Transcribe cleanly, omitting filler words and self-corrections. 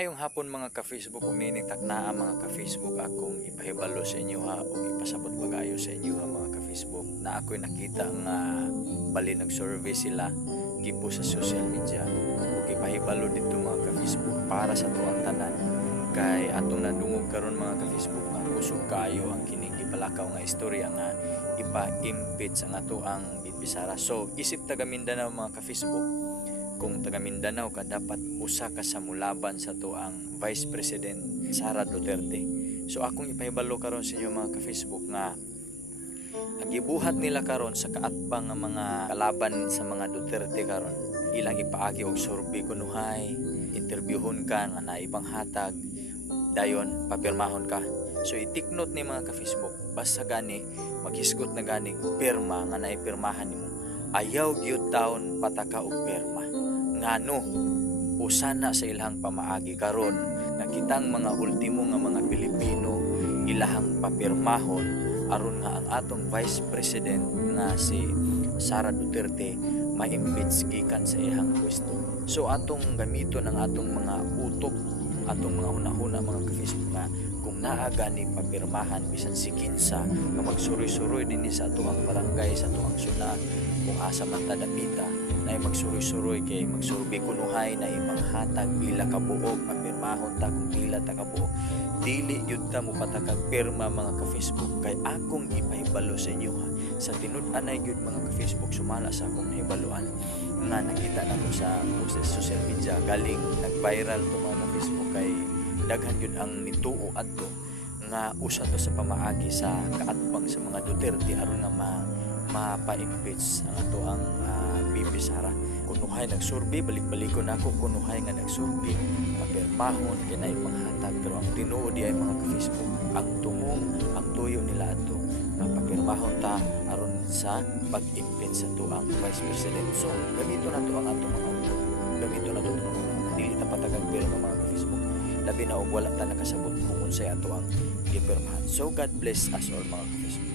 Maayong hapon mga ka-Facebook ug nining taknaa mga ka-Facebook akong ipahibalo sa inyo ha ug ipasabot pagayo sa inyo ha mga ka-Facebook na ako'y nakita nga bali nag-survey sila gipo sa social media ug ipahibalo dito mga ka-Facebook para sa tuang tanan kay atong nadungog karon mga ka-Facebook nga kusog kaayo ang kining gipalakaw nga istorya nga ipa-impeach ang ato ang BP Sara. So isip taga Mindanao mga ka-Facebook, kung taga Mindanao ka dapat usa ka sa mulaban sa tuang Vice President Sara Duterte. So akong ipahibalo karon sa inyo mga ka-Facebook nga ang gibuhat nila karon sa kaatbang nga mga kalaban sa mga Duterte karon, ilang ipaagi og survey kunuhay, interviewon ka nga naibang hatag, dayon papirmahon ka. So i-take note ni mga ka-Facebook, basta gani maghisgot na gani pirma nga naipirmahan nimo, ayaw gyud taon pataka og pirma. Ngano usana sa ilang pamaagi karon nga kitang mga ultimo nga mga Pilipino ilahang papirmahon aron nga ang atong Vice President nga si Sara Duterte ma-impeach gikan sa ihang pwesto. So atong gamiton ang atong mga utok, atong mga hunahuna mga ka-Facebook nga kung naaga ni papirmahan bisan si kinsa nga magsuroy-suroy dinhi sa atuang barangay, sa atuang suna, kung asa man ta dapita na magsuroy-suroy kay magsurvey kunuhay na imang hatag pila ka buok papirmahon ta kung pila ta ka buok, dili yun ta mo patakag pirma mga ka-Facebook. Kay akong ipahibalo sa inyo ha, sa tinud-an na yun mga ka-Facebook, sumala sa akong nahibaluan nga nakita na ko sa social media, galing nag-viral to mga ka-Facebook kay daghan yun ang nituo adto nga usa to sa pamaagi sa kaatbang sa mga Duterte aron nga mapa-impeach ang ato ang BP Sara. Kunuhay nagsurvey, balik-balikon ako kunuhay nga nagsurvey, papirmahon kinay panghatag, pero ang tinuod di ay mga ka-Facebook, ang tumong ang tuyo nila ato nga papirmahon ta aron sa pag-impeach sa tuang Vice President. So gamito na to ang ato mga utok, gamito na to ang dili ta patagang pirma mga ka-Facebook, labi na og wala ta nakasabot kung unsay ato ang gipirmahan. So God bless us all mga ka-Facebook.